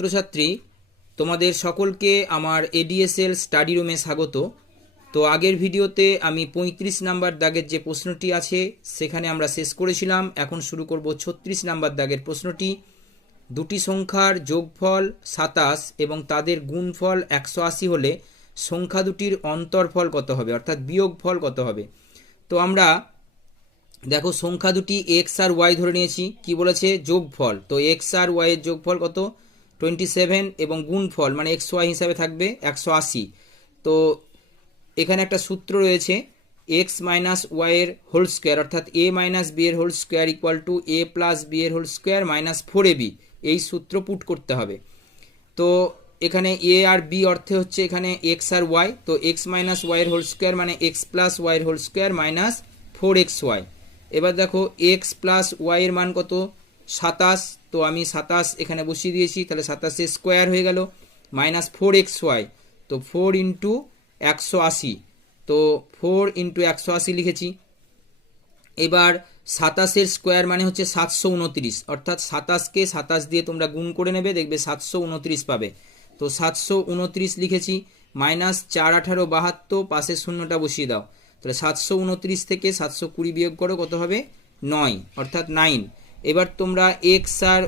ছাত্রছাত্রী, তোমাদের সকলকে আমার এডিএসএল স্টাডি রুমে স্বাগত। তো আগের ভিডিওতে আমি 35 নাম্বার দাগের যে প্রশ্নটি আছে সেখানে আমরা শেষ করেছিলাম। এখন শুরু করব 36 নাম্বার দাগের প্রশ্নটি। দুটি সংখ্যার যোগফল 27 এবং তাদের গুণফল 180 হলে সংখ্যা দুটির অন্তরফল কত হবে, অর্থাৎ বিয়োগফল কত হবে। তো আমরা দেখো সংখ্যা দুটি এক্স আর ওয়াই ধরে নিয়েছি। কি বলেছে? যোগফল। তো এক্স আর ওয়াই এর যোগফল কত? 27 এবং গুণফল মানে এক্স ওয়াই হিসাবে থাকবে 180। তো এখানে একটা সূত্র রয়েছে, এক্স মাইনাস ওয়াই এর হোল স্কোয়ার অর্থাৎ এ মাইনাস বি এর whole square equal to a plus b এর হোল স্কোয়ার মাইনাস 4ab। এই সূত্র পুট করতে হবে। তো এখানে এ আর বি অর্থে হচ্ছে এখানে এক্স আর ওয়াই। তো এক্স মাইনাস ওয়াই এর হোল স্কোয়ার মানে এক্স প্লাস ওয়াই এর হোল স্কোয়ার মাইনাস 4xy। এবার দেখো এক্স প্লাস ওয়াই এর মান কত? 27। তো আমি 27 এখানে বসিয়ে দিয়েছি, তাহলে 27 স্কোয়ার হয়ে গেল মাইনাস 4xy। তো 4 ইন্টু 180, তো 4 ইন্টু 180 লিখেছি। এবার 27 স্কোয়ার মানে হচ্ছে 729, অর্থাৎ 27কে 27 দিয়ে তোমরা গুণ করে নেবে, দেখবে 729 পাবে। তো 729 লিখেছি, মাইনাস 4 18 72, পাশের শূন্যটা বসিয়ে দাও। তাহলে 729 থেকে 720 বিয়োগ করো, কত হবে? 9, অর্থাৎ 9। এবার তোমরা এক্স আর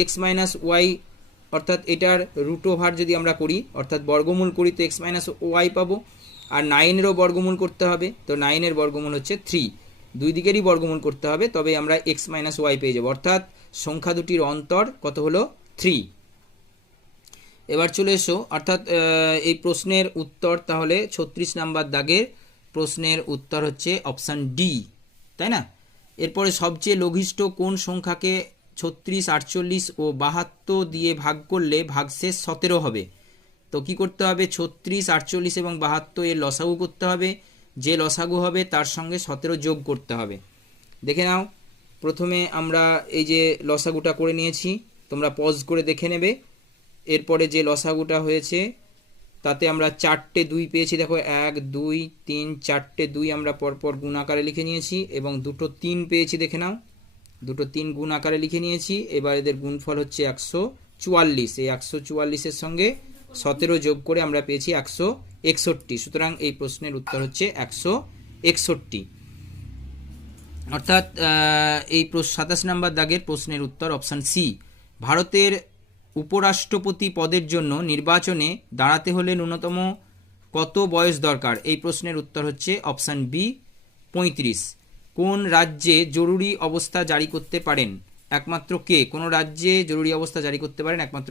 এক্স মাইনাস ওয়াই অর্থাৎ এটার রুট ওভার যদি আমরা করি অর্থাৎ বর্গমূল করি, তো এক্স মাইনাস ওয়াই পাবো। আর 9-এরও বর্গমূল করতে হবে, তো 9-এর বর্গমূল হচ্ছে 3। দুই দিকেরই বর্গমূল করতে হবে, তবে আমরা এক্স মাইনাস ওয়াই পেয়ে যাবো, অর্থাৎ সংখ্যা দুটির অন্তর কত হলো? 3। এবার চলে এসো, অর্থাৎ এই প্রশ্নের উত্তর তাহলে 36 নাম্বার দাগের প্রশ্নের উত্তর হচ্ছে অপশান ডি, তাই না? এরপরে সবচেয়ে লঘিষ্ঠ কোন সংখ্যাকে 36, 48 ও 72 দিয়ে ভাগ করলে ভাগশেষ 17 হবে? তো কি করতে হবে? 36, 48 এবং 72 এর লসাগু করতে হবে। যে লসাগু হবে তার সঙ্গে 17 যোগ করতে হবে। দেখে নাও, প্রথমে আমরা এই যে লসাগুটা করে নিয়েছি, তোমরা পজ করে দেখে নেবে। এরপরে যে লসাগুটা হয়েছে তাতে আমরা 4টে 2 পেয়েছি। দেখো 1 2 3 4টে 2 আমরা পরপর গুণ আকারে লিখে নিয়েছি এবং দুটো 3 পেয়েছি। দেখে নাও, দুটো 3 গুণ আকারে লিখে নিয়েছি। এবার এদের গুণফল হচ্ছে 144। এই 144-এর সঙ্গে 17 যোগ করে আমরা পেয়েছি 161। সুতরাং এই প্রশ্নের উত্তর হচ্ছে 161, অর্থাৎ এই 27 নম্বর দাগের প্রশ্নের উত্তর অপশান সি। ভারতের উপরাষ্ট্রপতি পদের জন্য নির্বাচনে দাঁড়াতে হলে ন্যূনতম কত বয়স দরকার? এই প্রশ্নের উত্তর হচ্ছে অপশান বি, 35। কোন রাজ্যে জরুরি অবস্থা জারি করতে পারেন একমাত্র কে? কোন রাজ্যে জরুরি অবস্থা জারি করতে পারেন একমাত্র